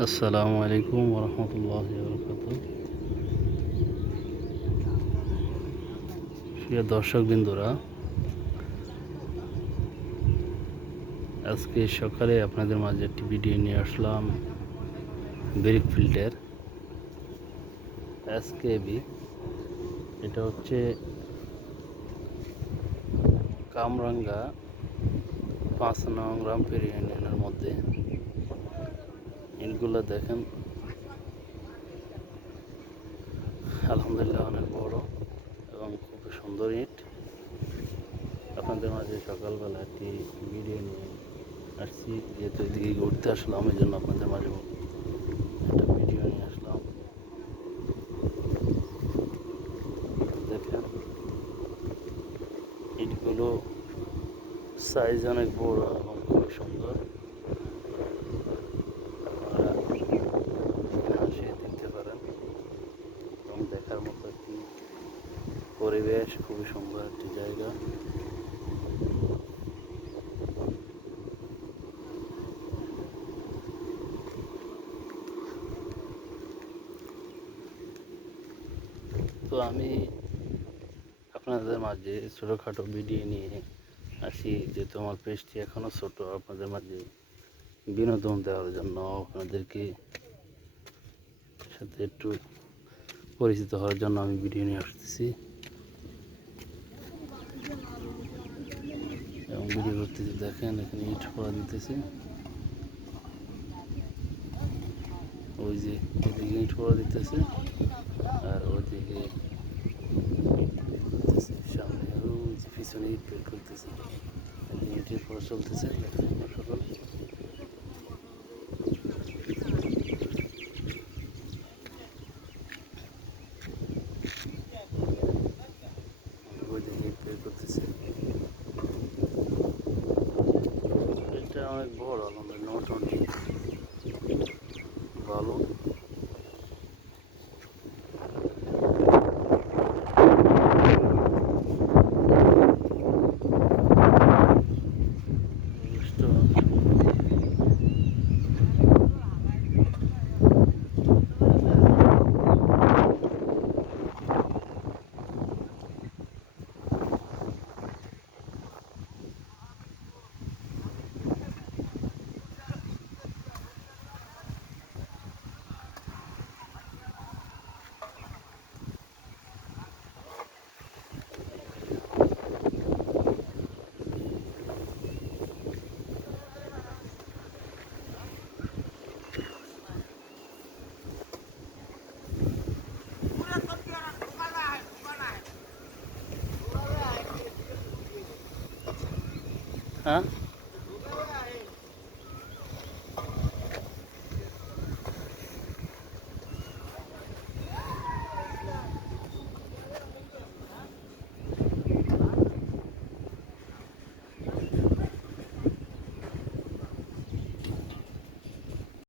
আসসালামু আলাইকুম ওরহমতুল্লাহি ওয়াবারাকাতুহু। প্রিয় দর্শকবৃন্দরা, আজকে সকালে আপনাদের মাঝে একটি ভিডিও নিয়ে আসলাম ব্রিকফিল্ডের এসকেবি। এটা হচ্ছে কামরাঙ্গা ৫ নং রামপুর ইউনিয়নের মধ্যে। ইটগুলো দেখেন, আলহামদুলিল্লাহ অনেক বড় এবং খুব সুন্দর ইট। আপনাদের মাঝে সকালবেলা একটি ভিডিও নিয়ে আসছি, যেহেতু এদিকে ঘুরতে আসলাম, এই জন্য আপনাদের মাঝে একটা ভিডিও নিয়ে আসলাম। দেখেন, ইটগুলো সাইজ অনেক বড় এবং খুবই সুন্দর। আপনারা এসে দেখতে পারেন এবং দেখার মতো একটি পরিবেশ, খুবই সুন্দর একটি জায়গা। তো আমি আপনাদের মাঝে ছোটোখাটো ভিডিও নিয়ে আসি, যেহেতু আমার পেজটি এখনও ছোট, আপনাদের মাঝে বিনোদন দেওয়ার জন্য, আপনাদেরকে সাথে একটু পরিচিত হওয়ার জন্য আমি ভিডিও নিয়ে আসতেছি এবং ভিডিও করতেছি। দেখেন, এখানে ইট পড়া দিতেছে, ওই যে এদিকে ইট পড়া দিতেছে আর ওইদিকে সামনে ওই যে পিছনে ইট বের করতেছে, ইটের পড়া চলতেছে। দেখেন সকল ওইদিকে ইট বের করতেছে। এটা অনেক বড়, আলহামদুলিল্লাহ মোটামুটি ভালো। হ্যাঁ।